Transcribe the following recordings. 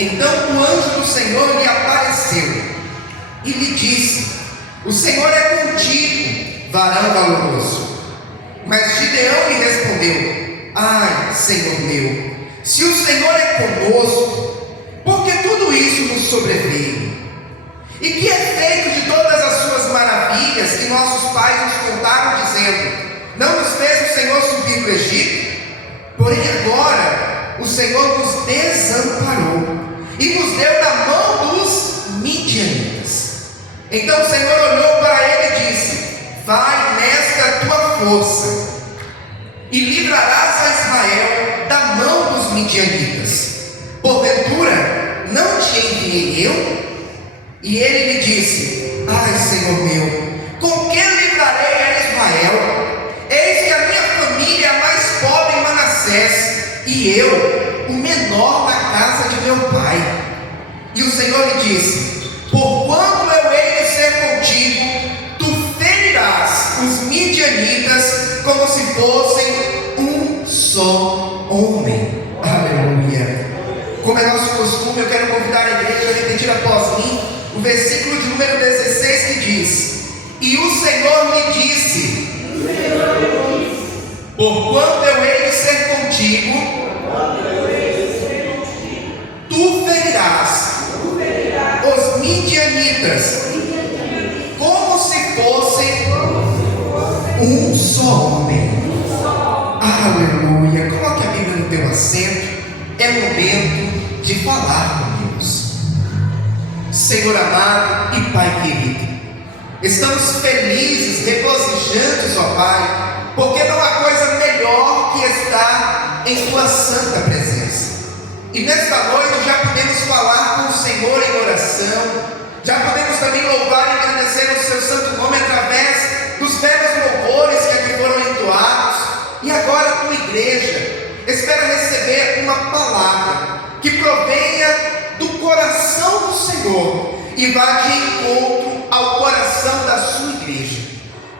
Então o anjo do Senhor lhe apareceu e lhe disse: o Senhor é contigo, varão valoroso. Mas Gideão lhe respondeu: ai, Senhor meu, se o Senhor é conosco, por que tudo isso nos sobreveio? E que é feito de todas as suas maravilhas que nossos pais nos contaram, dizendo: não nos fez o Senhor subir do Egito? Porém agora o Senhor nos desamparou e nos deu na mão dos midianitas. Então o Senhor olhou para ele e disse: vai nesta tua força e livrarás a Israel da mão dos midianitas. Porventura não te enviei eu? E ele lhe disse: ai, Senhor meu, com que livrarei a Israel? Eis que a minha família é a mais pobre em Manassés, e eu, o menor na casa de meu pai. E o Senhor lhe disse: porquanto eu hei de ser contigo, tu ferirás os midianitas como se fossem um só homem. Aleluia. Como é nosso costume, eu quero convidar a igreja a repetir após mim o versículo de número 16, que diz: e o Senhor me disse: porquanto eu hei de ser contigo, tu ferirás os midianitas como se fossem um só homem. Aleluia. Coloque a Bíblia no teu assento. É momento de falar com Deus. Senhor amado e Pai querido, estamos felizes, regozijantes, ó Pai, porque não há coisa melhor que estar em tua santa presença. E nesta noite já podemos falar com o Senhor em oração, já podemos também louvar e agradecer o seu santo nome através dos belos louvores que aqui foram entoados. E agora a tua igreja espera receber uma palavra que provenha do coração do Senhor e vá de encontro ao coração da sua igreja.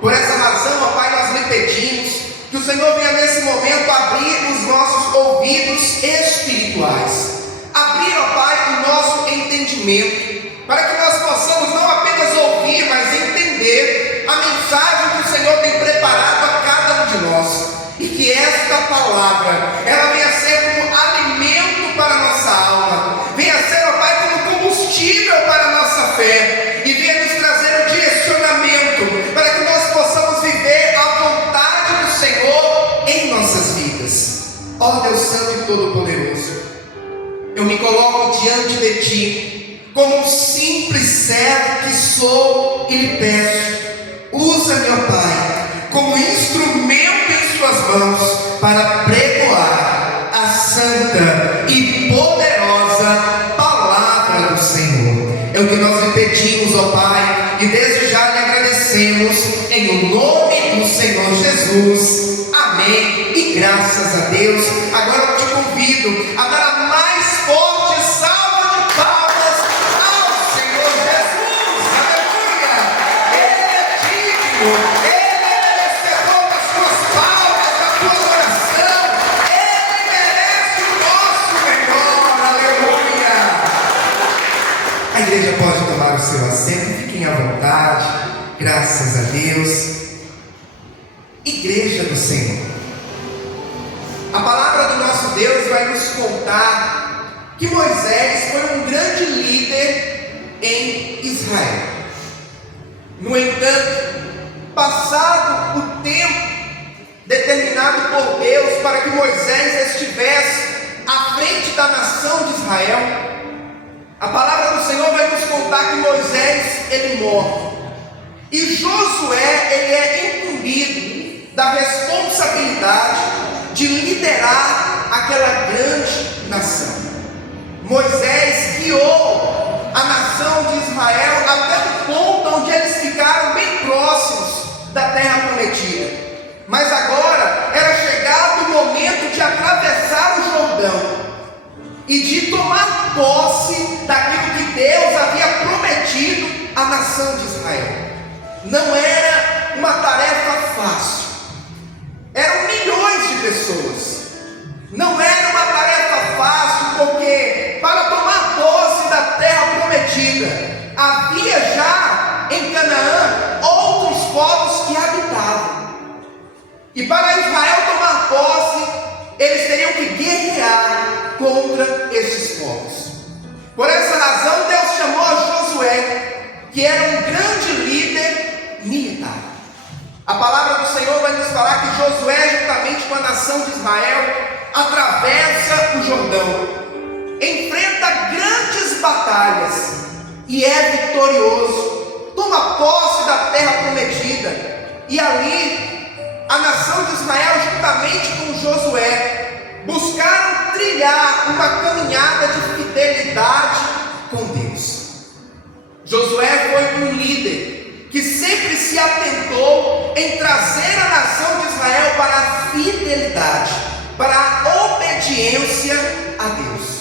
Por essa razão, ó Pai, nós lhe pedimos que o Senhor venha nesse momento abrir os nossos ouvidos espirituais, abrir, ó Pai, o nosso entendimento, para que nós possamos não apenas ouvir, mas entender a mensagem que o Senhor tem preparado a cada um de nós, e que esta palavra, ela venha ser como alimento para a nossa alma, venha ser, ó Pai, como combustível para a nossa fé, e venha nos trazer um direcionamento, para que nós possamos viver a vontade do Senhor em nossas vidas. Ó Deus Santo e Todo-Poderoso, eu me coloco diante de Ti, como um simples servo que sou, e lhe peço: usa-me, ó Pai, como instrumento em Suas mãos, para pregoar a santa e poderosa palavra do Senhor. É o que nós lhe pedimos, ó Pai, e desde já lhe agradecemos, em nome do Senhor Jesus. Amém e graças a Deus. Agora eu te convido a dar a mais forte salva de palmas ao Senhor Jesus. Aleluia. Ele é digno, Ele é merecedor das suas palmas, da tua oração. Ele merece o nosso melhor. Aleluia. A igreja pode tomar o seu assento, fiquem à vontade. Graças a Deus. Igreja do Senhor, a palavra do nosso Deus vai nos contar que Moisés foi um grande líder em Israel. No entanto, passado o tempo determinado por Deus para que Moisés estivesse à frente da nação de Israel, a palavra do Senhor vai nos contar que Moisés, ele morre, e Josué, ele é incumbido da responsabilidade de liderar aquela grande nação. Moisés guiou a nação de Israel até o ponto onde eles ficaram bem próximos da terra prometida. Mas agora era chegado o momento de atravessar o Jordão e de tomar posse daquilo que Deus havia prometido à nação de Israel. Não era uma tarefa fácil. Eram milhões de pessoas. Não era uma tarefa fácil, porque para tomar contra estes povos. Por essa razão, Deus chamou a Josué, que era um grande líder militar. A palavra do Senhor vai nos falar que Josué, juntamente com a nação de Israel, atravessa o Jordão, enfrenta grandes batalhas e é vitorioso, toma posse da terra prometida. E ali, a nação de Israel, juntamente com Josué, buscaram trilhar uma caminhada de fidelidade com Deus. Josué foi um líder que sempre se atentou em trazer a nação de Israel para a fidelidade, para a obediência a Deus.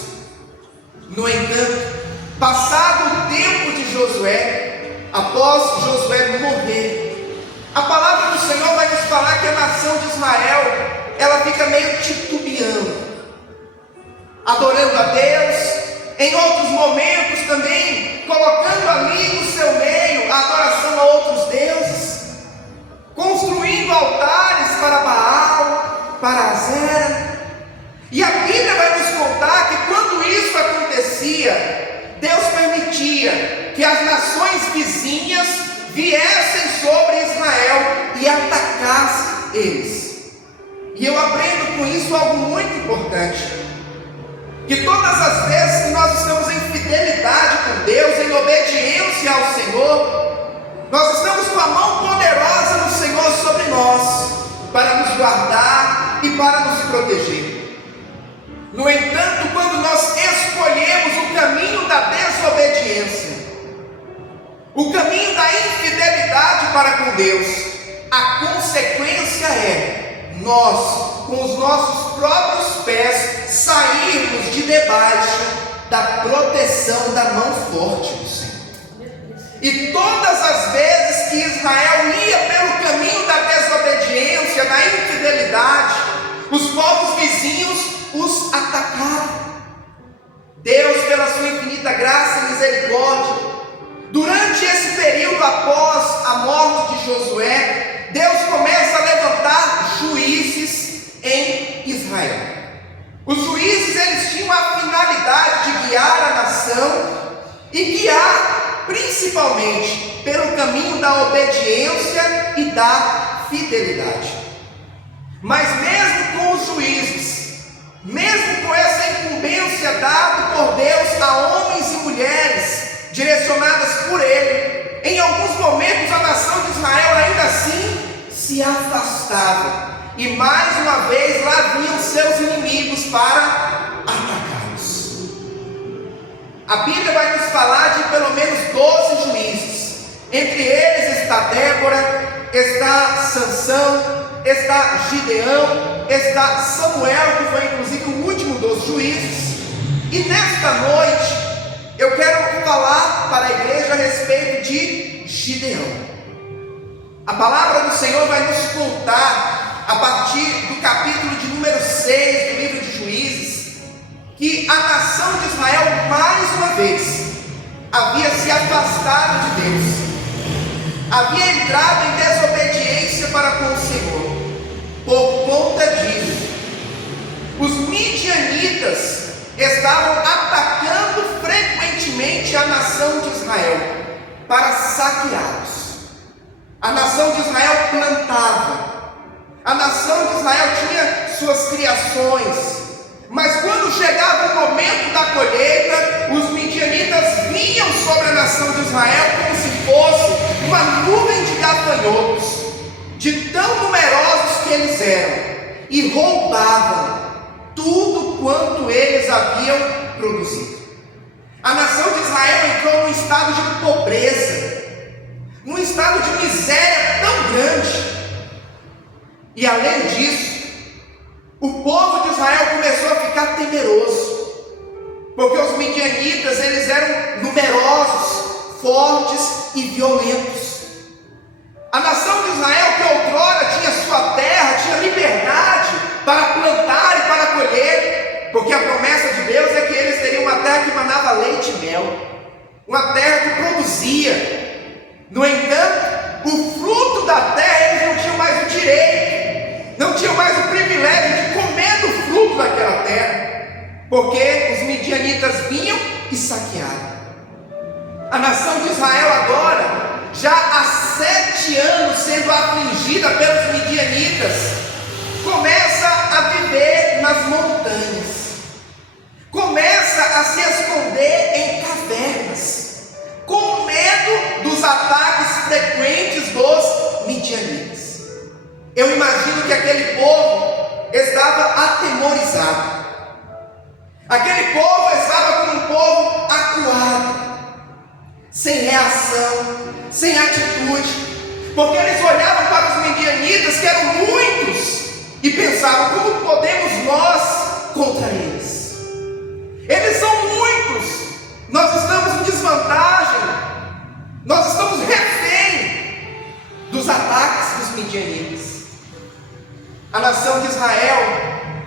No entanto, passado o tempo de Josué, após Josué morrer, a palavra do Senhor vai nos falar que a nação de Israel, ela fica meio titubeando, adorando a Deus, em outros momentos também colocando ali no seu meio a adoração a outros deuses, construindo altares para Baal, para Azera. E a Bíblia vai nos contar que quando isso acontecia, Deus permitia que as nações vizinhas viessem sobre Israel e atacassem eles. E eu aprendo com isso algo muito importante, que todas as vezes que nós estamos em fidelidade com Deus, em obediência ao Senhor, nós estamos com a mão poderosa do Senhor sobre nós, para nos guardar e para nos proteger. No entanto, quando nós escolhemos o caminho da desobediência, o caminho da infidelidade para com Deus, a consequência é nós, com os nossos próprios pés, sairmos de debaixo da proteção da mão forte do Senhor. E todas as vezes que Israel ia pelo caminho da desobediência, da infidelidade, os povos vizinhos os atacaram. Deus, pela sua infinita graça e misericórdia, durante esse período após a morte de Josué, Deus começa a levantar juízes em Israel. Os juízes, eles tinham a finalidade de guiar a nação e guiar principalmente pelo caminho da obediência e da fidelidade. Mas mesmo com os juízes, mesmo com essa incumbência dada por Deus a homens e mulheres direcionadas por Ele, em alguns momentos a nação de Israel ainda assim se afastava, e mais uma vez lá vinham seus inimigos para atacá-los. A Bíblia vai nos falar de pelo menos 12 juízes. Entre eles está Débora, está Sansão, está Gideão, está Samuel, que foi inclusive o último dos juízes. E nesta noite eu quero falar para a igreja a respeito de Gideão. A palavra do Senhor vai nos contar, a partir do capítulo de número 6 do livro de Juízes, que a nação de Israel mais uma vez havia se afastado de Deus, havia entrado em desobediência para com o Senhor. Por conta disso, os midianitas estavam atacando frequentemente a nação de Israel para saqueá-los. A nação de Israel plantava, a nação de Israel tinha suas criações, mas quando chegava o momento da colheita, os midianitas vinham sobre a nação de Israel como se fosse uma nuvem de gafanhotos, de tão numerosos que eles eram, e roubavam tudo quanto eles haviam produzido. A nação de Israel entrou num estado de pobreza, num estado de miséria tão grande. E além disso, o povo de Israel começou a ficar temeroso, porque os midianitas, eles eram numerosos, fortes e violentos. A nação de Israel, que outrora tinha sua terra, tinha liberdade para plantar e para colher, porque a promessa de Deus é que eles teriam uma terra que manava leite e mel, uma terra que produzia. No entanto, o fruto da terra eles não tinham mais o direito, não tinham mais o privilégio de comer do fruto daquela terra. porque os midianitas vinham e saquearam. A nação de Israel agora, já há 7 anos sendo afligida pelos midianitas, começa a viver nas montanhas, começa a se esconder em cavernas, com medo dos ataques frequentes dos midianitas. Eu imagino que aquele povo estava atemorizado, aquele povo estava como um povo acuado, sem reação, sem atitude, porque eles olhavam para os midianitas, que eram muitos, e pensavam: como podemos nós contra eles? Eles são muitos, nós estamos em desvantagem, nós estamos refém dos ataques dos midianitas. A nação de Israel,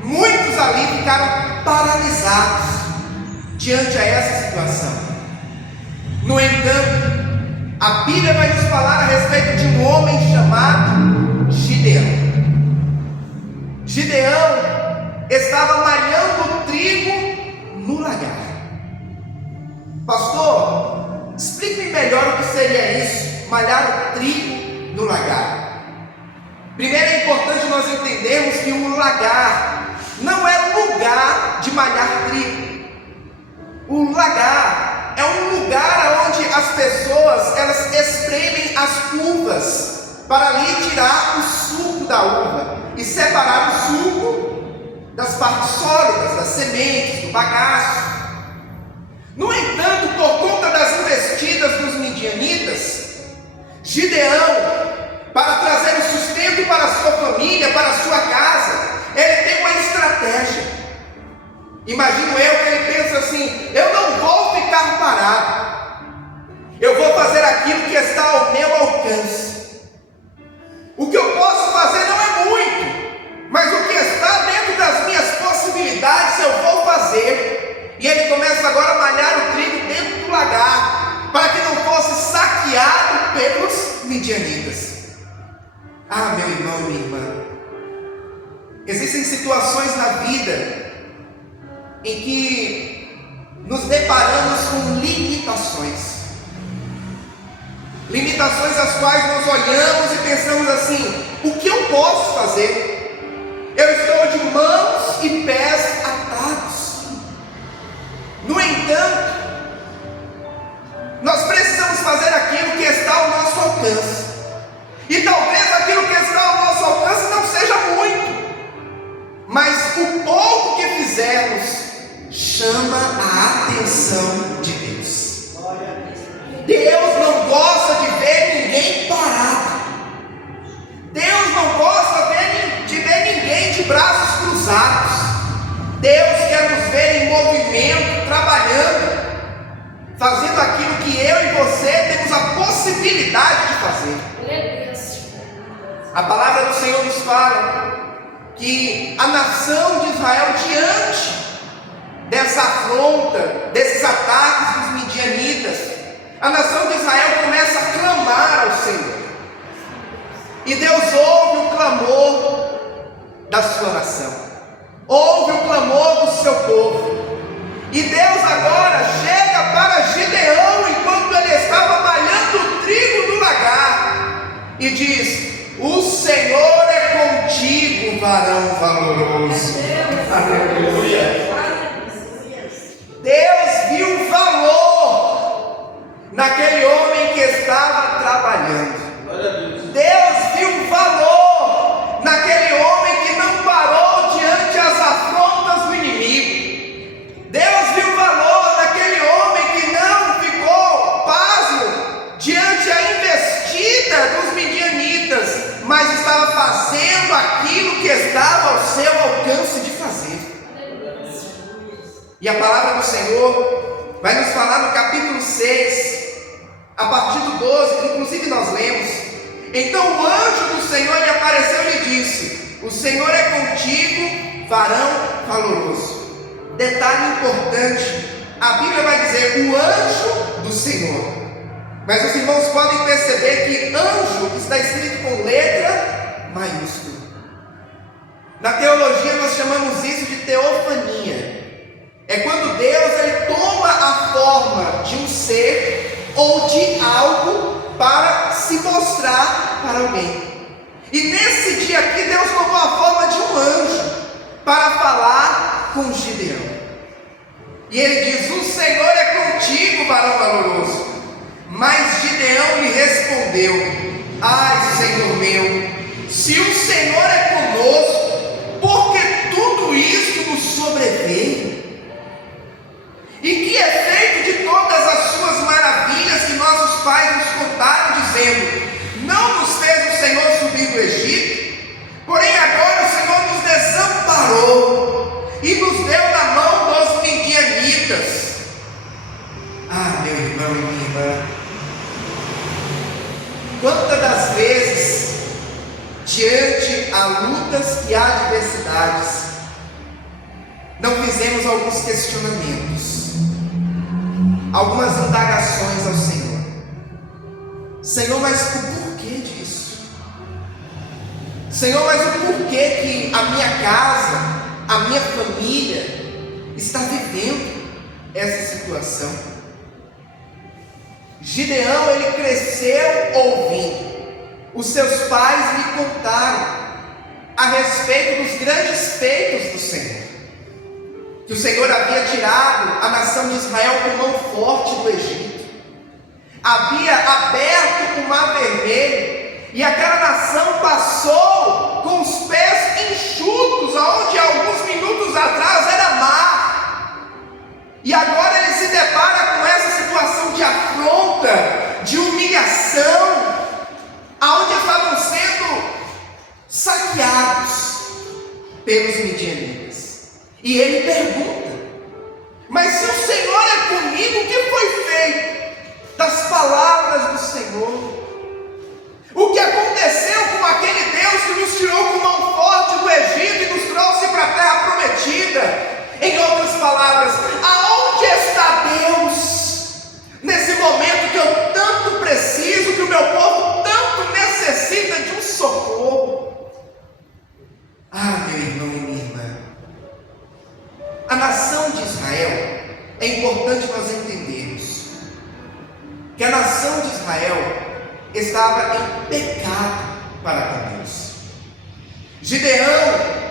muitos ali ficaram paralisados diante a essa situação. No entanto, a Bíblia vai nos falar a respeito de um homem chamado Gideão. Gideão estava malhando trigo no lagar. Pastor, explique-me melhor o que seria isso, malhar o trigo no lagar. Primeiro é importante nós entendermos que o lagar não é lugar de malhar trigo. O lagar é um lugar onde as pessoas, elas espremem as uvas para ali tirar o suco da uva e separar o suco das partes sólidas, das sementes, do bagaço. No entanto, por conta das investidas dos midianitas, Gideão, para trazer o sustento para a sua família, para a sua casa, ele tem uma estratégia. Imagino eu que ele pensa assim: eu não vou ficar parado, eu vou fazer aquilo que está ao meu alcance. O que eu posso fazer não é muito, mas o que está dentro das minhas possibilidades eu vou fazer. E ele começa agora a malhar o trigo dentro do lagar, para que não fosse saqueado pelos midianitas. Ah, meu irmão e minha irmã, existem situações na vida em que nos deparamos com limitações às quais nós olhamos e pensamos assim: o que eu posso fazer? Eu estou de mãos e pés atados. No entanto, nós precisamos fazer aquilo que está ao nosso alcance, e talvez aquilo que está ao nosso alcance não seja muito, mas o pouco que fizermos chama a atenção de Deus. Deus não gosta de ver ninguém parado. Deus não gosta de ver ninguém de braços cruzados. Deus quer nos ver em movimento, trabalhando, fazendo aquilo que eu e você temos a possibilidade de fazer. A palavra do Senhor nos fala que a nação de Israel, diante dessa afronta, desses ataques dos midianitas, a nação de Israel começa a clamar ao Senhor. E Deus ouve o clamor da sua nação, ouve o clamor do seu povo. E Deus agora chega para Gideão, enquanto ele estava malhando o trigo no lagar, e diz: o Senhor é contigo, varão valoroso. Aleluia. Deus viu valor naquele homem que estava trabalhando. Deus viu valor naquele homem que não parou diante as afrontas do inimigo. Deus viu valor naquele homem que não ficou pasmo diante a investida dos midianitas, mas estava fazendo aquilo que estava ao seu alcance de fazer. E a palavra do Senhor vai nos falar no capítulo 6, a partir do 12, que inclusive nós lemos. Então o anjo do Senhor lhe apareceu e lhe disse: o Senhor é contigo, varão valoroso. Detalhe importante, a Bíblia vai dizer o anjo do Senhor, mas os irmãos podem perceber que anjo está escrito com letra maiúscula. Na teologia nós chamamos isso de teofania. é quando Deus ele toma a forma de um ser ou de algo para se mostrar para alguém. E nesse dia aqui Deus tomou a forma de um anjo para falar com Gideão. E ele diz: o Senhor é contigo, varão valoroso. Mas Gideão lhe respondeu: ai, Senhor meu, se o Senhor é conosco, por que tudo isso nos sobreveio? E que efeito de todas as suas maravilhas que nossos pais nos contaram, dizendo: não nos fez o Senhor subir do Egito? Porém agora o Senhor nos desamparou e nos deu na mão dos midianitas. Ah, meu irmão e minha irmã, quantas das vezes, diante a lutas e adversidades, não fizemos alguns questionamentos, algumas indagações ao Senhor. Senhor, mas o porquê disso? Senhor, mas o porquê que a minha casa, a minha família está vivendo essa situação? Gideão, ele cresceu ouvindo. Os seus pais lhe contaram a respeito dos grandes feitos do Senhor, que o Senhor havia tirado a nação de Israel com mão forte do Egito, havia aberto o mar vermelho, e aquela nação passou com os pés enxutos, aonde alguns minutos atrás era mar, e agora ele se depara com essa situação de afronta, de humilhação, aonde estavam sendo saqueados pelos midianitas. E ele pergunta: mas se o Senhor é comigo, o que foi feito das palavras do Senhor? O que aconteceu com aquele Deus que nos tirou com mão forte do Egito e nos trouxe para a terra prometida? Em outras palavras, aonde está Deus nesse momento que eu tanto preciso, que o meu povo tanto necessita de um socorro? Ah, meu irmão e minha irmã, a nação de Israel, é importante nós entendermos que a nação de Israel estava em pecado para com Deus. Gideão,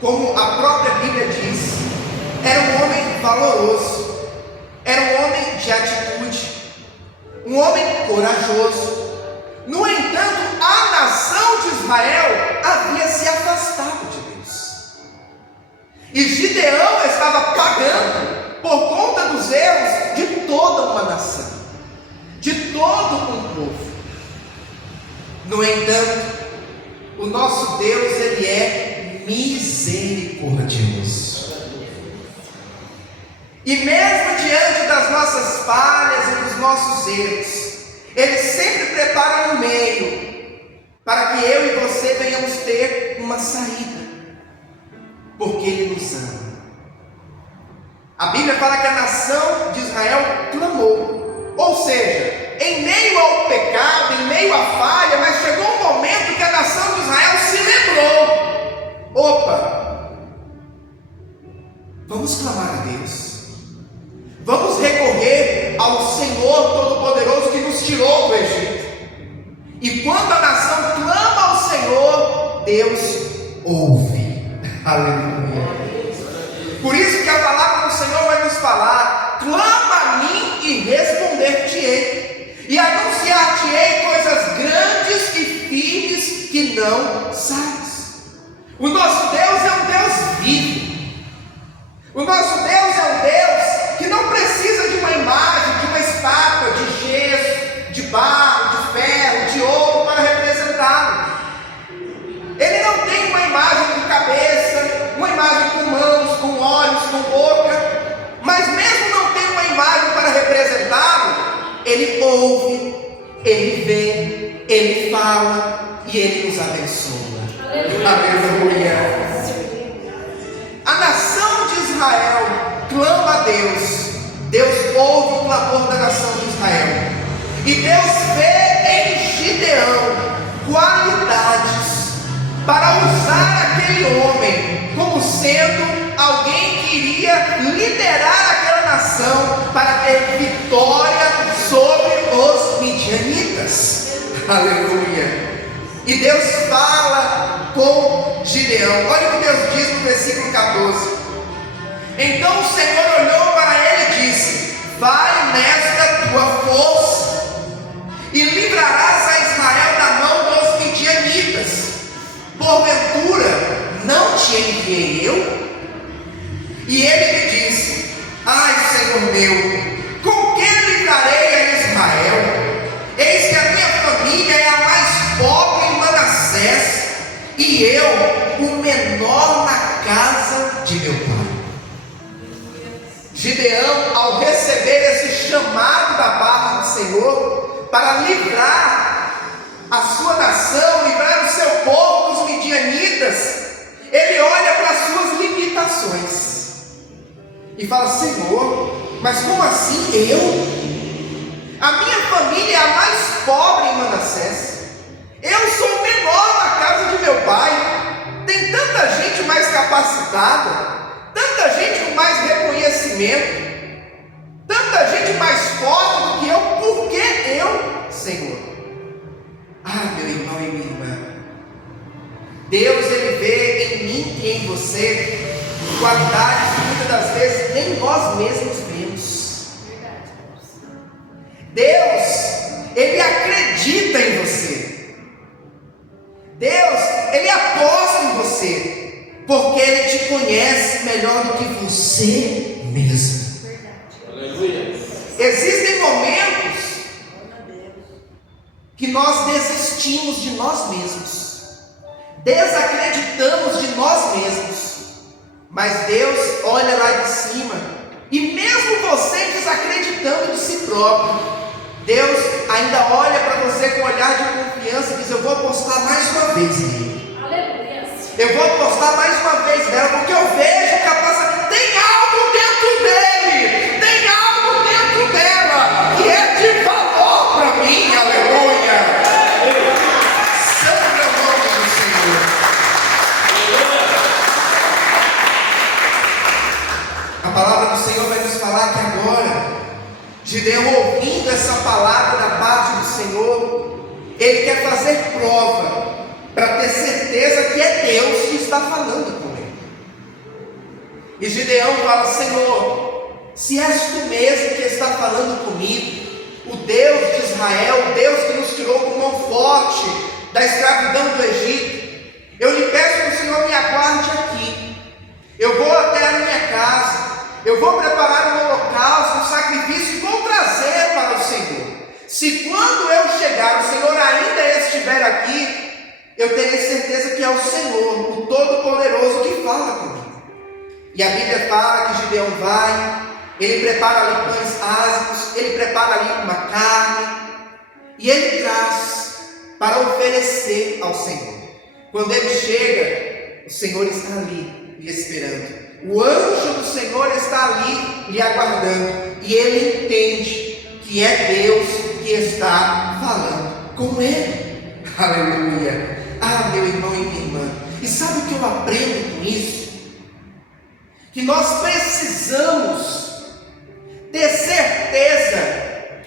como a própria Bíblia diz, era um homem valoroso, era um homem de atitude, um homem corajoso. No entanto, a nação de Israel havia se afastado de Deus, e Gideão estava pagando por conta dos erros de toda uma nação, de todo um povo. No entanto, o nosso Deus, ele é misericordioso. E mesmo diante das nossas falhas e dos nossos erros, Ele sempre prepara um meio para que eu e você venhamos ter uma saída, porque Ele nos ama. A Bíblia fala que a nação de Israel clamou, ou seja, em meio ao pecado, em meio à falha, mas chegou um momento que a nação de Israel se lembrou: opa, vamos clamar a Deus, vamos recorrer ao Senhor Todo-Poderoso que nos tirou do Egito. E quando a nação clama ao Senhor, Deus ouve. Aleluia. Por isso que a palavra do Senhor vai nos falar: clama a mim e responder-te-ei, e anunciar-te-ei coisas grandes e firmes que não sabes. O nosso Deus é um Deus vivo. O nosso Deus é um Deus que não precisa de uma imagem, de uma estátua, de gesso, de barro, de ferro, de ouro para representá-lo. Ele não tem uma imagem com cabeça, uma imagem com mãos, com olhos, com boca, mas mesmo não tendo uma imagem para representá-lo, Ele ouve, Ele vê, Ele fala e Ele nos abençoa. Aleluia. A nação de Israel clama a Deus, Deus ouve o clamor da nação de Israel, e Deus vê em Gideão qualidades para usar aquele homem como sendo alguém que iria liderar aquela nação para ter vitória sobre os midianitas. Aleluia! E Deus fala com Gideão. Olha o que Deus diz no versículo 14. Então o Senhor olhou para ele e disse: vai nesta tua força e livrarás a Israel da mão dos midianitas. Porventura não te enviei eu? E ele lhe disse: ai, Senhor meu, com que livrarei a Israel? Eis que a minha família é a mais pobre em Manassés, e eu o menor na casa de meu pai. Gideão, ao receber esse chamado da parte do Senhor para livrar a sua nação, livrar o seu povo dos midianitas, ele olha para as suas limitações e fala: Senhor, mas como assim eu? A minha família é a mais pobre em Manassés, eu sou o menor na casa de meu pai, tem tanta gente mais capacitada, tanta gente com mais reconhecimento, tanta gente mais forte do que eu, por que eu, Senhor? Ah, meu irmão e minha irmã, Deus, Ele vê em mim e em você qualidades que muitas das vezes nem nós mesmos vemos. Deus, Ele acredita em você. Deus, Ele aposta em você, porque Ele te conhece melhor do que você mesmo. Aleluia. Existem momentos que nós desistimos de nós mesmos, desacreditamos de nós mesmos, mas Deus olha lá de cima, e mesmo você desacreditando de si próprio, Deus ainda olha para você com um olhar de confiança e diz: eu vou apostar mais uma vez nele. Aleluia. Eu vou apostar mais uma vez nela, porque eu vejo capacidade. Tem algo dentro dele, tem algo dentro dela, que é de valor para mim. Aleluia. Santo é o nome do Senhor. A palavra do Senhor vai nos falar que agora, Gideão, ouvindo essa palavra da parte do Senhor, ele quer fazer prova para ter certeza que é Deus que está falando com ele. E Gideão fala: Senhor, se és tu mesmo que está falando comigo, o Deus de Israel, o Deus que nos tirou com mão forte da escravidão do Egito, eu lhe peço que o Senhor me aguarde aqui. Eu vou até a minha casa, eu vou preparar um holocausto, um sacrifício e vou trazer para o Senhor. Se quando eu chegar, o Senhor ainda estiver aqui, eu terei certeza que é o Senhor, o Todo-Poderoso, que fala comigo. E a Bíblia fala que Gideão vai, ele prepara ali pães ázimos, ele prepara ali uma carne, e ele traz para oferecer ao Senhor. Quando ele chega, o Senhor está ali, lhe esperando. O anjo do Senhor está ali lhe aguardando, e ele entende que é Deus que está falando com ele. Aleluia. Ah, meu irmão e minha irmã, e sabe o que eu aprendo com isso? Que nós precisamos ter certeza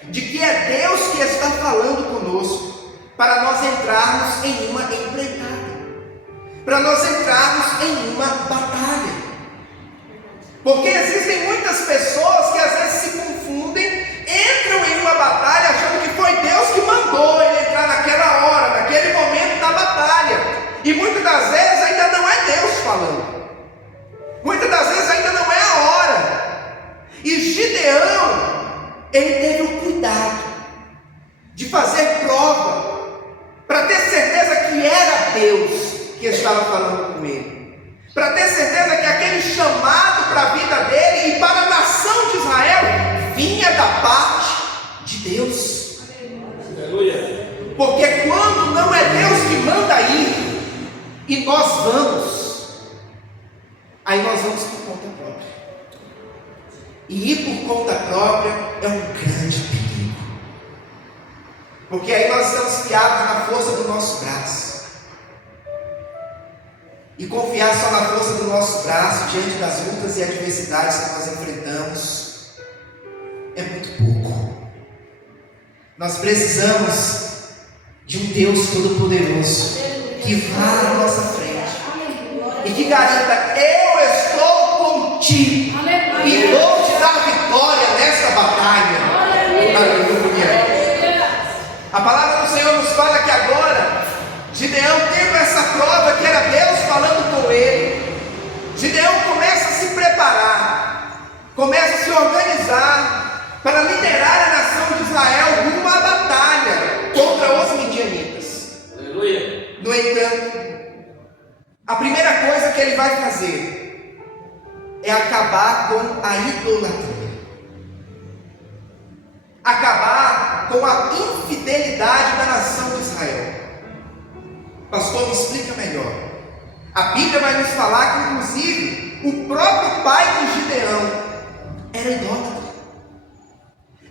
de que é Deus que está falando conosco, para nós entrarmos em uma empreitada, para nós entrarmos em uma batalha. Porque existem muitas pessoas que às vezes se confundem, entram em uma batalha achando que foi Deus que mandou ele entrar naquela hora, naquele momento da batalha. E muitas das vezes ainda não é Deus falando. Muitas das vezes ainda não é a hora. E Gideão, ele teve o cuidado de fazer prova, para ter certeza que era Deus que estava falando com ele. Para ter certeza que aquele chamado para a vida dele e para a nação de Israel vinha da parte de Deus. Aleluia. Porque quando não é Deus que manda ir e nós vamos, aí nós vamos por conta própria. E ir por conta própria é um grande perigo, porque aí nós estamos fiados na força do nosso braço. e confiar só na força do nosso braço diante das lutas e adversidades que nós enfrentamos é muito pouco. Nós precisamos de um Deus Todo-Poderoso que vá à nossa frente e que garanta: eu estou contigo e vou te dar vitória nesta batalha. Aleluia. A palavra do Senhor nos fala que agora Gideão, tendo essa prova que era Deus falando com ele, Gideão começa a se preparar, começa a se organizar para liderar a nação de Israel rumo à batalha contra os midianitas. Aleluia. No entanto, a primeira coisa que ele vai fazer é acabar com a idolatria, acabar com a infidelidade da nação de Israel. Pastor, me explica melhor. A Bíblia vai nos falar que, inclusive, o próprio pai de Gideão era idólatra.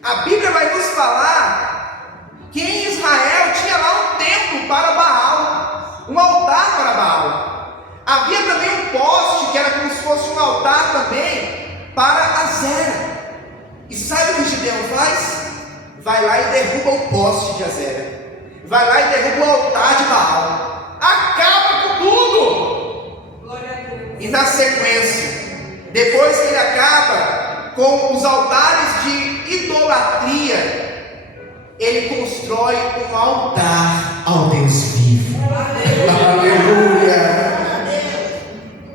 A Bíblia vai nos falar que em Israel tinha lá um templo para Baal, um altar para Baal. Havia também um poste que era como se fosse um altar também para Azera. E sabe o que Gideão faz? Vai lá e derruba o poste de Azera. Vai lá e derruba o altar de Baal. Acaba com tudo. Glória a Deus. E na sequência, depois que ele acaba com os altares de idolatria, ele constrói um altar ao Deus vivo. Aleluia.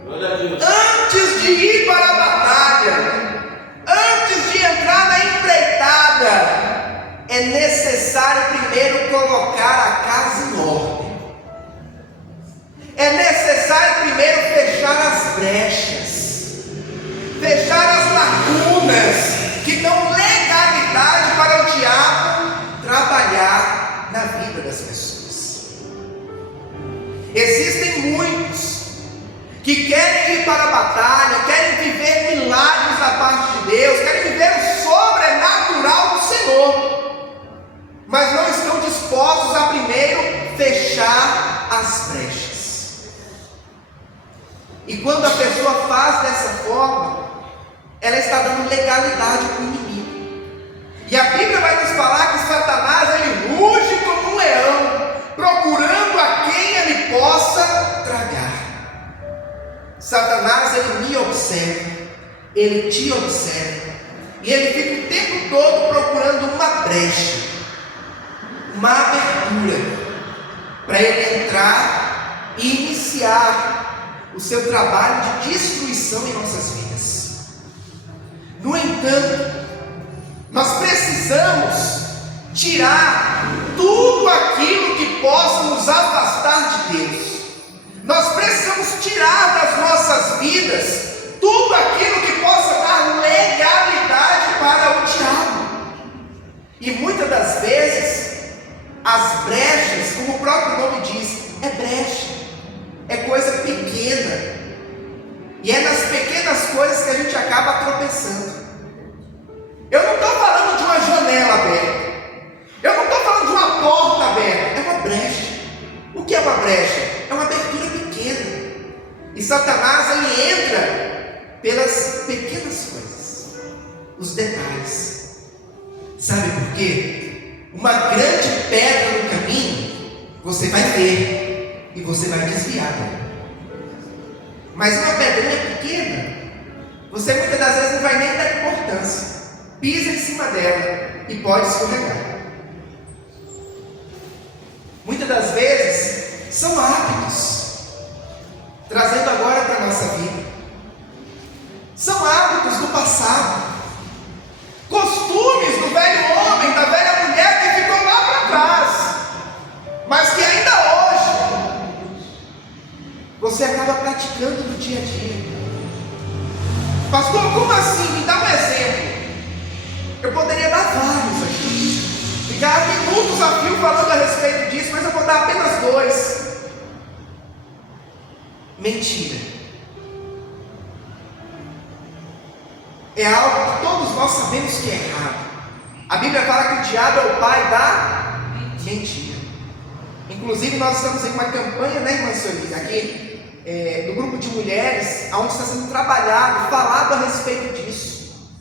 Glória a Deus. Antes de ir para a batalha, antes de entrar na empreitada, é necessário primeiro colocar a casa em ordem. É necessário primeiro fechar as brechas, fechar as lacunas que dão legalidade para o diabo trabalhar na vida das pessoas. Existem muitos que querem ir para a batalha, querem viver milagres da parte de Deus, querem viver o sobrenatural do Senhor, mas não estão dispostos a primeiro fechar as brechas. E quando a pessoa faz dessa forma, ela está dando legalidade para o inimigo. E a Bíblia vai nos falar que Satanás, ele ruge como um leão, procurando a quem ele possa tragar. Satanás, ele me observa, ele te observa, e ele fica o tempo todo procurando uma brecha, uma abertura, para ele entrar e iniciar o seu trabalho de destruição em nossas vidas. No entanto, nós precisamos tirar tudo aquilo que possa nos afastar de Deus. Nós precisamos tirar das nossas vidas tudo aquilo que possa dar legalidade para o diabo. E muitas das vezes, as brechas, como o próprio nome diz, é brecha. É coisa pequena, e é nas pequenas coisas que a gente acaba tropeçando. Eu não estou falando de uma janela aberta, eu não estou falando de uma porta aberta, é uma brecha. O que é uma brecha? É uma abertura pequena, e Satanás, ele entra pelas pequenas coisas, os detalhes. Sabe por quê? Uma grande pedra no caminho, você vai ver e você vai desviar dela. Mas uma pedrinha pequena, você muitas das vezes não vai nem dar importância, pisa em cima dela e pode escorregar. Muitas das vezes são hábitos, trazendo agora para a nossa vida, são hábitos do passado, costumes do velho homem, da velha mulher que ficou lá para trás, mas que ainda hoje você acaba praticando no dia a dia. Pastor, como assim? Me dá um exemplo. Eu poderia dar vários aqui, ficar minutos a fio falando a respeito disso, mas eu vou dar apenas 2. Mentira é algo que todos nós sabemos que é errado. A Bíblia fala que o diabo é o pai da mentira. Inclusive nós estamos em uma campanha, né, irmã Sonia, aqui, do grupo de mulheres, onde está sendo trabalhado, falado a respeito disso.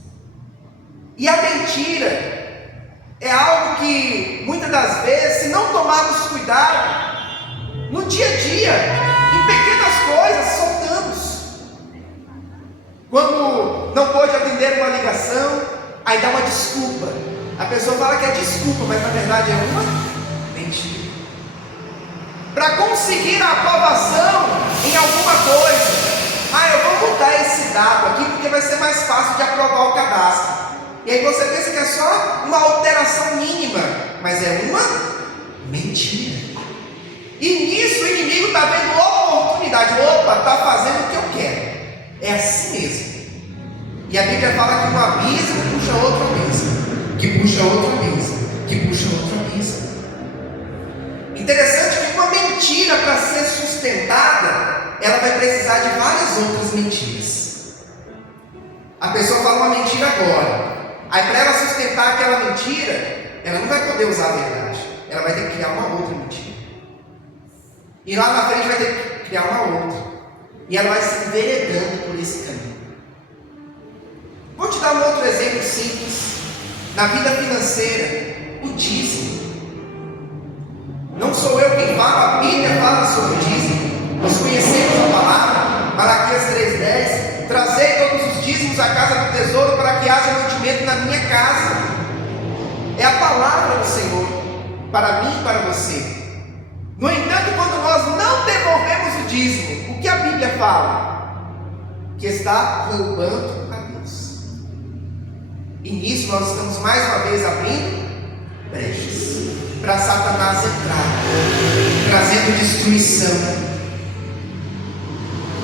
E a mentira é algo que muitas das vezes, se não tomarmos cuidado, no dia a dia, em pequenas coisas, soltamos. Quando não pode atender uma ligação, aí dá uma desculpa. A pessoa fala que é desculpa, mas na verdade é uma mentira. Para conseguir a aprovação em alguma coisa, eu vou mudar esse dado aqui porque vai ser mais fácil de aprovar o cadastro. E aí você pensa que é só uma alteração mínima, mas é uma mentira. E nisso o inimigo está vendo oportunidade. Opa, está fazendo o que eu quero. É assim mesmo. E a Bíblia fala que um abismo puxa outro abismo, que puxa outro abismo, que puxa outro abismo. Interessante que uma mentira, para ser sustentada, ela vai precisar de várias outras mentiras. A pessoa fala uma mentira agora, aí para ela sustentar aquela mentira, ela não vai poder usar a verdade, ela vai ter que criar uma outra mentira. E lá na frente vai ter que criar uma outra. E ela vai se enveredando por esse caminho. Vou te dar um outro exemplo simples. Na vida financeira, o dízimo. Não sou eu quem fala, a Bíblia fala sobre o dízimo. Nós conhecemos a palavra, Malaquias 3,10. Trazei todos os dízimos à casa do tesouro para que haja mantimento na minha casa. É a palavra do Senhor para mim e para você. No entanto, quando nós não devolvemos o dízimo, o que a Bíblia fala? Que está roubando a Deus. E nisso nós estamos mais uma vez abrindo brechas para Satanás entrar, trazendo destruição,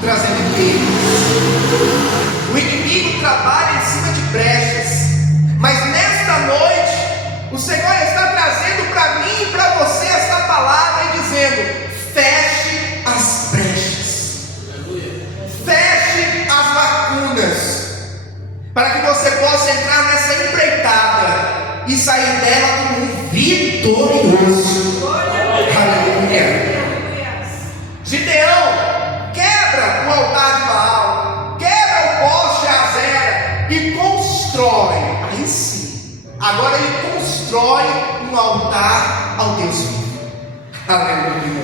trazendo perdas. O inimigo trabalha em cima de brechas, mas nesta noite o Senhor está trazendo para mim e para você esta palavra e dizendo: feche as brechas, feche as lacunas, para que você possa entrar nessa empreitada e sair dela como um vitorioso. Aleluia. Gideão quebra o altar de Baal, quebra o poste Azera e constrói. Aí sim, agora ele constrói um altar ao Deus vivo. Aleluia.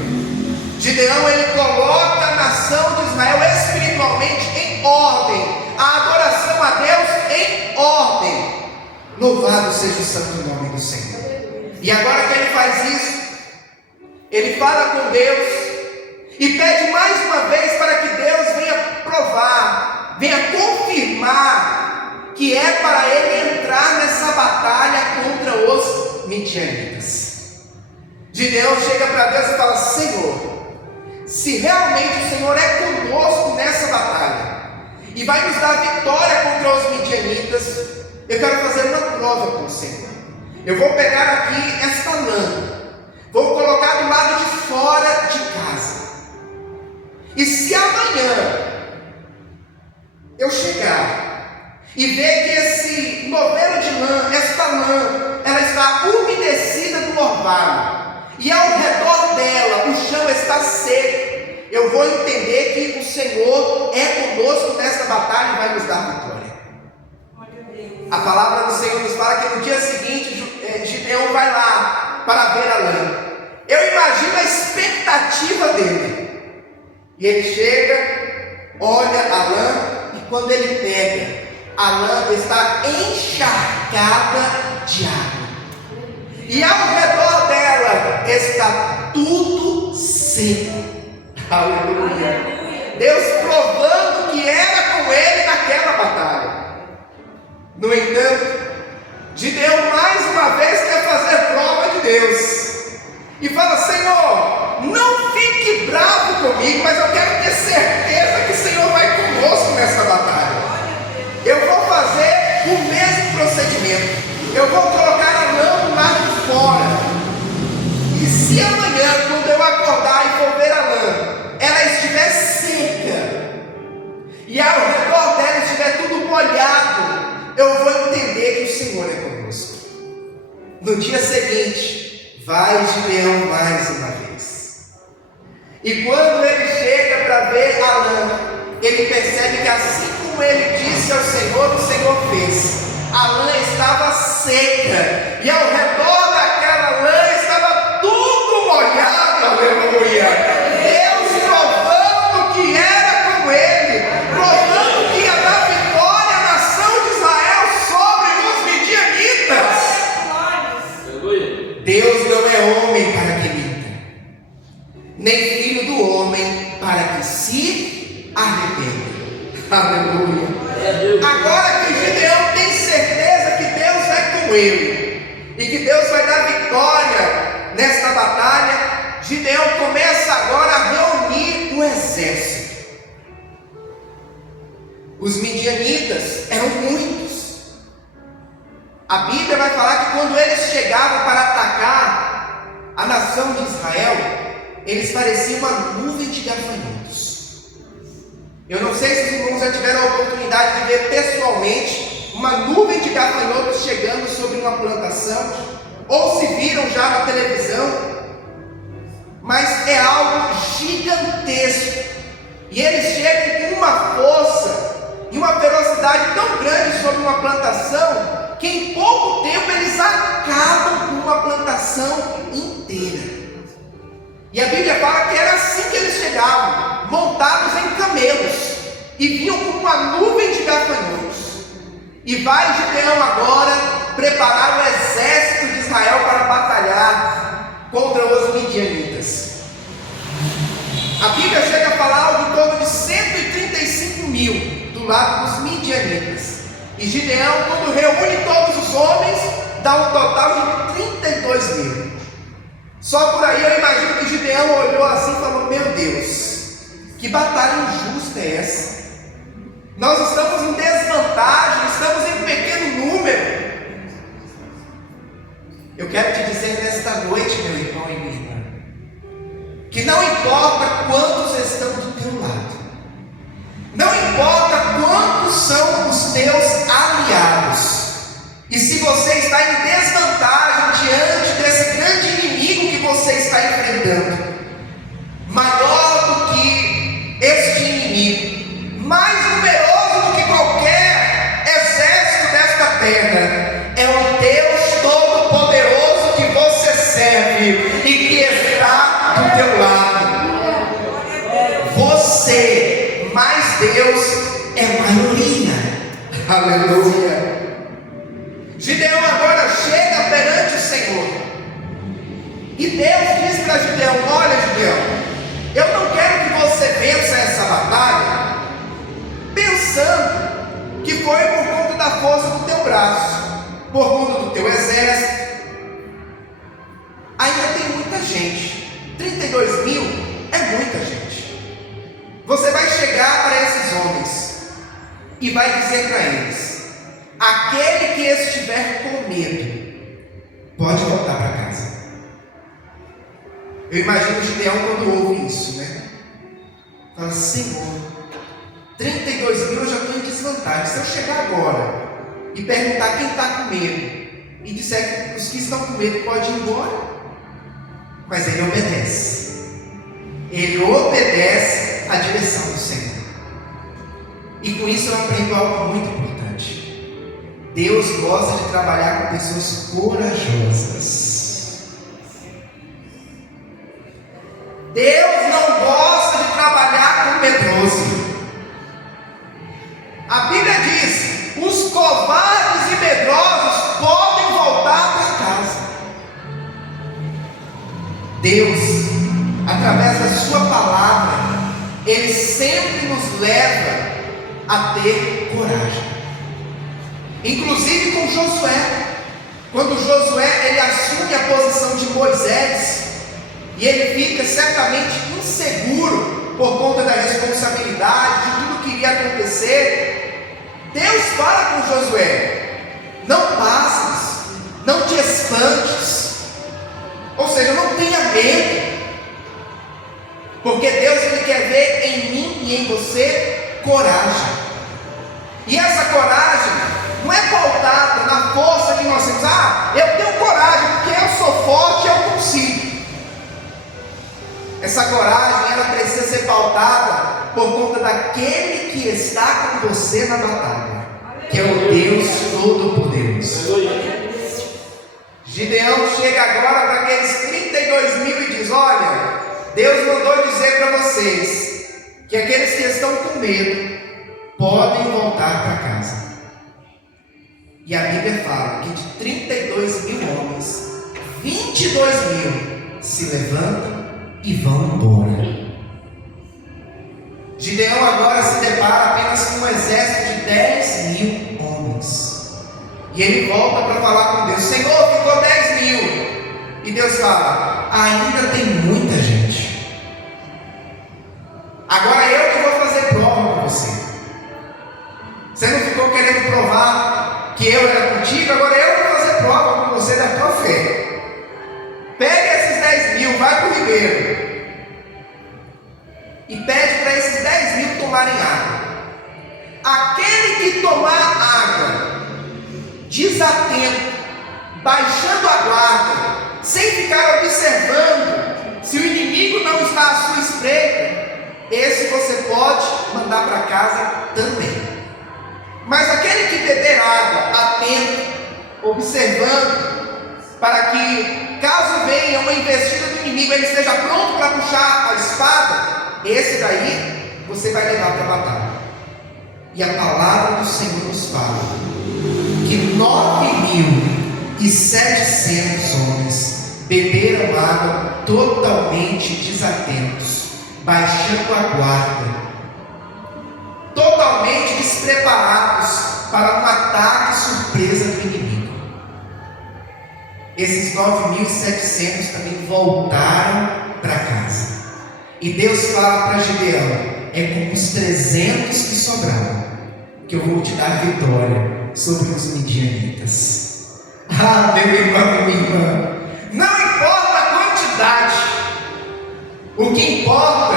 Gideão, ele coloca a nação de Israel espiritualmente em ordem, a adoração a Deus em ordem. Louvado seja o santo nome do Senhor. E agora que ele faz isso, ele fala com Deus e pede mais uma vez para que Deus venha provar, venha confirmar que é para ele entrar nessa batalha contra os midianitas. Gideão chega para Deus e fala: Senhor, se realmente o Senhor é conosco nessa batalha e vai nos dar vitória contra os midianitas, eu quero fazer uma prova com o Senhor. Eu vou pegar aqui esta lã, vou colocar do lado de fora de casa, e se amanhã eu chegar e ver que esse novelo de lã, esta lã, ela está umedecida do orvalho, e ao redor dela o chão está seco, eu vou entender que o Senhor é conosco nesta batalha e vai nos dar vitória. A palavra do Senhor nos fala que no dia seguinte Gideão vai lá para ver a lã. Eu imagino a expectativa dele. E ele chega, olha a lã, e quando ele pega, a lã está encharcada de água. E ao redor dela está tudo seco. Aleluia. Deus provando que era com ele naquela batalha. No entanto, Gideão mais uma vez quer fazer prova de Deus e fala: Senhor, não fique bravo comigo, mas eu quero ter certeza que o Senhor vai conosco nessa batalha. Eu vou fazer o mesmo procedimento, eu vou colocar a lã do lado de fora, e se amanhã, quando eu acordar e for ver a lã, ela estiver seca e ao redor dela estiver tudo molhado, eu vou entender que o Senhor é conosco. No dia seguinte, vai Gideão mais uma vez E quando ele chega para ver a lã, ele percebe que assim como ele disse ao Senhor, o Senhor fez. A lã estava seca, e ao redor daquela lã estava tudo molhado. Aleluia! Deus provando que era com ele, provando que ia dar vitória à nação de Israel sobre os midianitas. Aleluia. Deus não é homem para que minta, nem filho do homem para que se arrependa. Aleluia. Agora que Gideão tem certeza que Deus é com ele e que Deus vai dar vitória nesta batalha, Gideão começa agora a reunir o exército. Os midianitas eram muitos. A Bíblia vai falar que quando eles chegavam para atacar a nação de Israel, eles pareciam uma nuvem de gafanhotos. Eu não sei se os irmãos já tiveram a oportunidade de ver pessoalmente uma nuvem de gafanhotos chegando sobre uma plantação, ou se viram já na televisão, mas é algo gigantesco, e eles chegam com uma força e uma velocidade tão grande sobre uma plantação, que em pouco tempo eles acabam com uma plantação inteira. E a Bíblia fala que era assim que eles chegavam, montados em camelos, e vinham com uma nuvem de gafanhotos. E vai Gideão agora preparar o exército de Israel para batalhar contra os midianitas. A Bíblia chega a falar algo em torno de 135 mil do lado dos midianitas. E Gideão, quando reúne todos os homens, dá um total de 32 mil. Só por aí eu imagino que Gideão olhou assim e falou: meu Deus, que batalha injusta é essa? Nós estamos em desvantagem, estamos em pequeno número. Eu quero te dizer nesta noite, meu irmão e minha irmã, que não importa quantos estão do teu lado, não importa quantos são os teus aliados, e se você está em desvantagem diante desse grande inimigo que você está enfrentando, maior do que este inimigo, mais numeroso do que qualquer exército desta terra, é o Deus Todo-Poderoso que você serve e que está do teu lado. Você, mais Deus, é maioria. Aleluia. Gideão agora chega perante o Senhor, e Deus diz para Gideão: olha, Gideão, eu não quero que você vença essa batalha pensando que foi por conta da força do teu braço, por conta do teu exército. Ainda tem muita gente, 32 mil é muita gente. Você vai chegar para esses homens e vai dizer para eles: aquele que estiver com medo pode voltar para casa. Eu imagino Gideão quando ouve isso, né? Fala: Senhor, 32 mil eu já estou em desvantagem. Se eu chegar agora e perguntar quem está com medo e disser que os que estão com medo podem ir embora, mas ele obedece. Ele obedece à direção do Senhor. E com isso eu aprendo algo muito importante. Deus gosta de trabalhar com pessoas corajosas. Deus não gosta de trabalhar com medroso. A Bíblia diz: os covardes e medrosos podem voltar para casa. Deus, através da sua palavra, Ele sempre nos leva a ter coragem. Inclusive com Josué. Quando Josué ele assume a posição de Moisés, e ele fica certamente inseguro por conta da responsabilidade, de tudo que iria acontecer, Deus fala com Josué: não passes, não te espantes, ou seja, não tenha medo, porque Deus ele quer ver em mim e em você coragem. E essa coragem não é pautada na força que nós temos. Eu tenho coragem porque eu sou forte, eu consigo. Essa Essa coragem, ela precisa ser pautada por conta daquele que está com você na batalha, que é o Deus Todo-Poderoso. Gideão chega agora para aqueles 32 mil e diz: olha, Deus mandou dizer para vocês que aqueles que estão com medo podem voltar para casa. E a Bíblia fala que de 32 mil homens, 22 mil se levantam e vão embora. Gideão agora se depara apenas com um exército de 10 mil homens. E ele volta para falar com Deus: Senhor, ficou 10 mil. E Deus fala: ainda tem muita gente. Agora eu que vou fazer prova para você. Você não ficou querendo provar que eu era contigo? Agora eu vou fazer prova com você da tua fé. Pega esses 10 mil, vai para o ribeiro e pede para esses 10 mil tomarem água. Aquele que tomar água desatento, baixando a guarda, sem ficar observando se o inimigo não está à sua espreita, esse você pode mandar para casa também. Mas aquele que beber água atento, observando, para que caso venha uma investida do inimigo, ele esteja pronto para puxar a espada, esse daí você vai levar para a batalha. E a palavra do Senhor nos fala que 9.700 homens beberam água totalmente desatentos, baixando a guarda, totalmente despreparados para um ataque surpresa do inimigo. Esses 9.700 também voltaram para casa. E Deus fala para Gideão: é com os 300 que sobraram que eu vou te dar vitória sobre os midianitas. Ah, meu irmão e minha irmã, não importa a quantidade, o que importa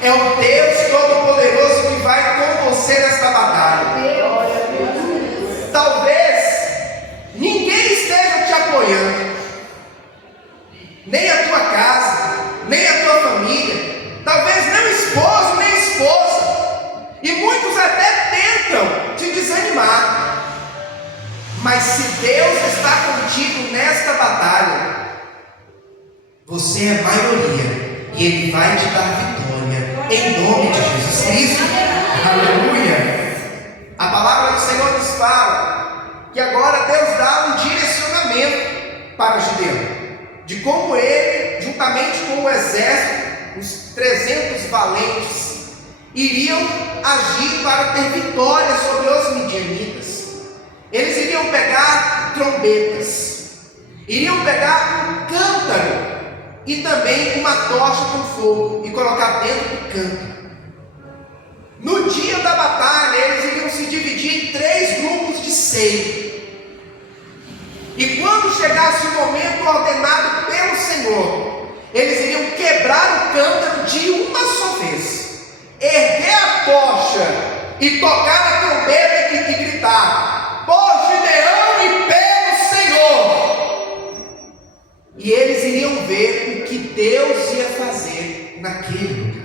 é o Deus Todo-Poderoso que vai com você nesta batalha. Talvez ninguém esteja te apoiando, nem a tua casa, nem a tua família, talvez nem o esposo, nem a esposa, e muitos até tentam te desanimar. Mas se Deus está contigo nesta batalha, você é maioria e Ele vai te dar vitória em nome de Jesus Cristo. Aleluia! A palavra do Senhor nos fala que agora Deus dá um direcionamento para Gideão, de como ele, juntamente com o exército, os 300 valentes, iriam agir para ter vitória sobre os midianitas. Eles iriam pegar trombetas, iriam pegar um cântaro e também uma tocha com fogo e colocar dentro do cântaro. No dia da batalha, eles iriam se dividir em 3 grupos de 100. E quando chegasse o momento ordenado pelo Senhor, eles iriam quebrar o cântaro de uma só vez, erguer a tocha e tocar a trombeta e gritar: por Gideão e pelo Senhor. E eles iriam ver o que Deus ia fazer naquele lugar.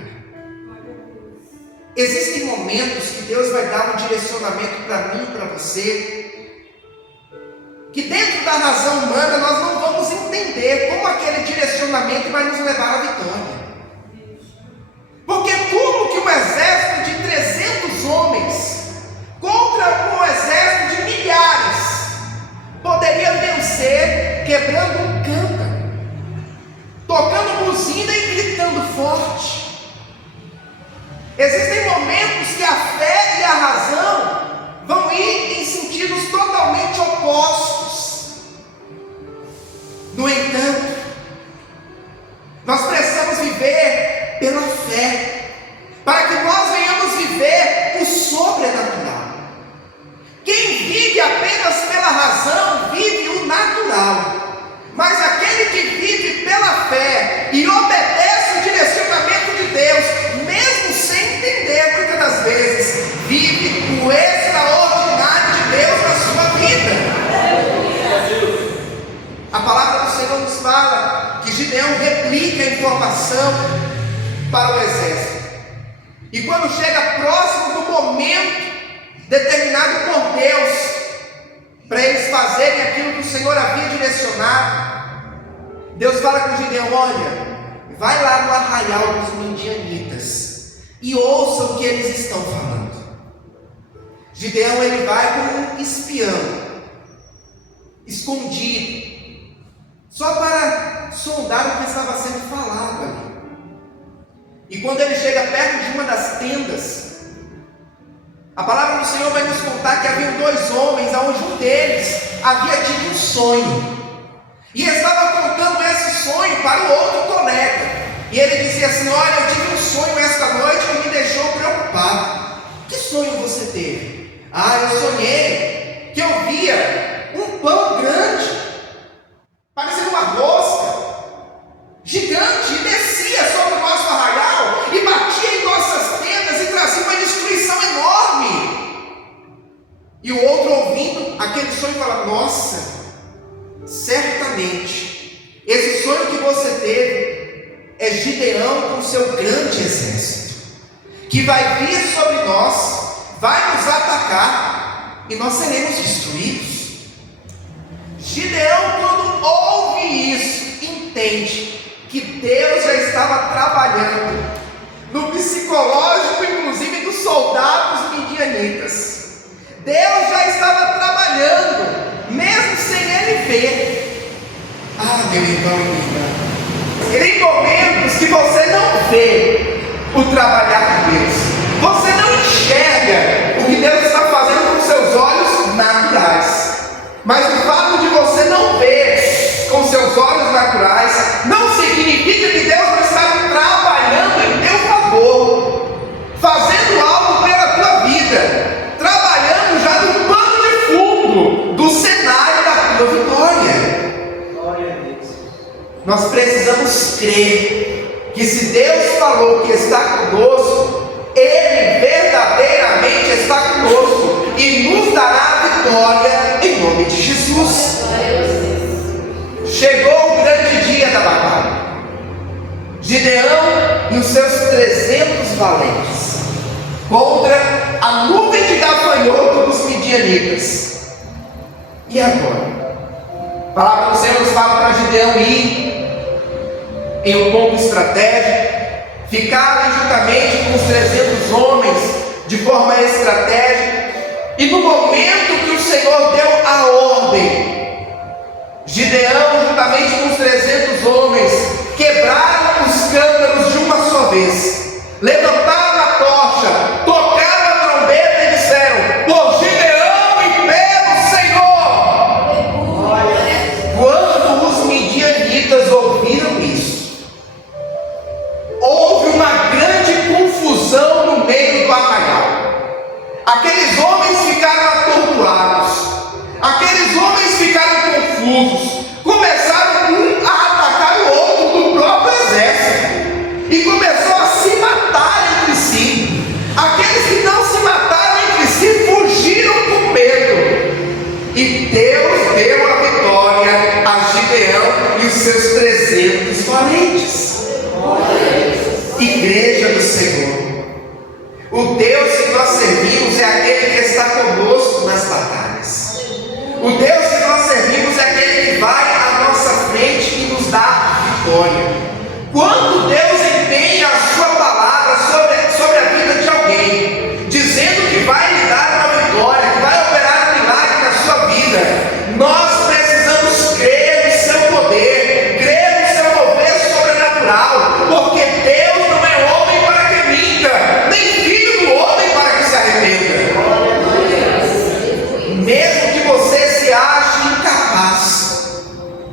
Existem momentos que Deus vai dar um direcionamento para mim e para você, que dentro da razão humana nós não vamos entender como aquele direcionamento vai nos levar à vitória. Porque como que um exército de 300 homens contra um exército de milhares poderia vencer quebrando um cântaro, tocando buzina e gritando forte? Existem momentos que a fé e a razão vão ir em sentidos totalmente opostos. No entanto, nós precisamos viver pela fé, para que nós venhamos viver o sobrenatural. Quem vive apenas pela razão, vive o natural. Mas aquele que vive pela fé e obedece o direcionamento de Deus, mesmo sem entender muitas das vezes, vive o extraordinário de Deus na sua vida. A palavra do Senhor nos fala que Gideão replica a informação para o exército. E quando chega próximo do momento determinado por Deus para eles fazerem aquilo que o Senhor havia direcionado, Deus fala com Gideão: olha, vai lá no arraial dos midianitas e ouça o que eles estão falando. Gideão, ele vai como um espião, escondido, só para sondar o que estava sendo falado ali. E quando ele chega perto de uma das tendas, a palavra do Senhor vai nos contar que haviam dois homens, onde um deles havia tido um sonho, e estava contando esse sonho para o outro colega. E ele dizia assim: olha, eu tive um sonho esta noite que me deixou preocupado. Que sonho você teve? Ah, eu sonhei que eu via um pão grande, parecendo uma rosca, gigante, e descia sobre o nosso arraial, e batia em nossas tendas, e trazia uma destruição enorme. E o outro, ouvindo aquele sonho, fala: nossa, certamente, esse sonho que você teve é Gideão com seu grande exército, que vai vir sobre nós, vai nos atacar, e nós seremos destruídos. Gideão, quando ouve isso, entende que Deus já estava trabalhando no psicológico, inclusive dos soldados midianitas. Deus já estava trabalhando, mesmo sem ele ver. Ah, meu irmão e minha irmã, tem momentos que você não vê o trabalhar de Deus, você não enxerga o que Deus está fazendo com seus olhos naturais. Mas o fato de você não ver com seus olhos naturais não significa que Deus não está trabalhando em teu favor, fazendo algo pela tua vida, trabalhando já no pano de fundo do cenário da tua vitória. Glória a Deus. Nós precisamos crer que se Deus falou que está conosco, Ele verdadeiramente está conosco e nos dará vitória em nome de Jesus. Chegou o grande dia da batalha. Gideão e os seus 300 valentes contra a nuvem de gafanhoto dos midianitas. E agora? A palavra do Senhor nos fala para Gideão ir em um ponto estratégico, ficar ali juntamente com os 300 homens de forma estratégica. E no momento que o Senhor deu a ordem, Gideão, juntamente com os 300 homens, quebraram os cântaros de uma só vez, levantaram a tocha, tocaram a trombeta e disseram: por Gideão e pelo Senhor. Quando os midianitas ouviram isso, houve uma grande confusão no meio do arraial. Aqueles homens ficaram atordoados, aqueles homens ficaram confusos, começaram um a atacar o outro do próprio exército, e começou a se matar entre si. Aqueles que não se mataram entre si fugiram com medo, e Deus deu a vitória a Gideão e os seus 300 valentes. Igreja do Senhor, o Deus que nós servimos é aquele que está conosco nas batalhas. O Deus que nós servimos é aquele que vai à nossa frente e nos dá vitória. Quando Deus empenha a sua palavra sobre a vida de alguém, dizendo que vai lhe dar uma vitória, que vai operar um milagre na sua vida, nós precisamos crer no seu poder, crer no seu mover sobrenatural, porque Deus não é homem para que minta, nem filho do homem para que se arrependa. Mesmo que você se ache incapaz,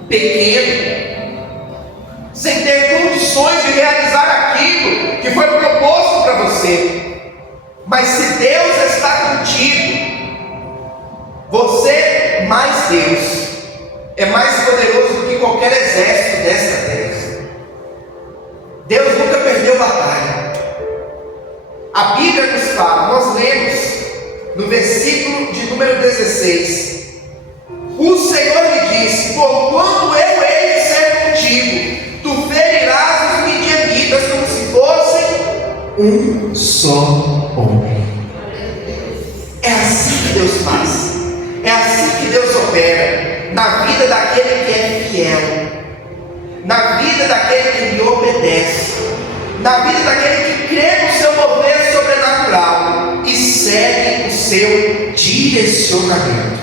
pequeno, sem ter condições de realizar aquilo que foi proposto para você, mas se Deus está contigo, você mais Deus é mais poderoso do que qualquer exército desta terra. Deus nunca perdeu batalha. A Bíblia nos fala, nós lemos no versículo de número 16: o Senhor lhe disse: porquanto eu hei de ser contigo, tu ferirás os midianitas como se fosse um só homem. É assim que Deus faz, é assim que Deus opera na vida daquele que é fiel, na vida daquele que lhe obedece, na vida daquele que crê no seu mover sobrenatural e segue o seu direcionamento.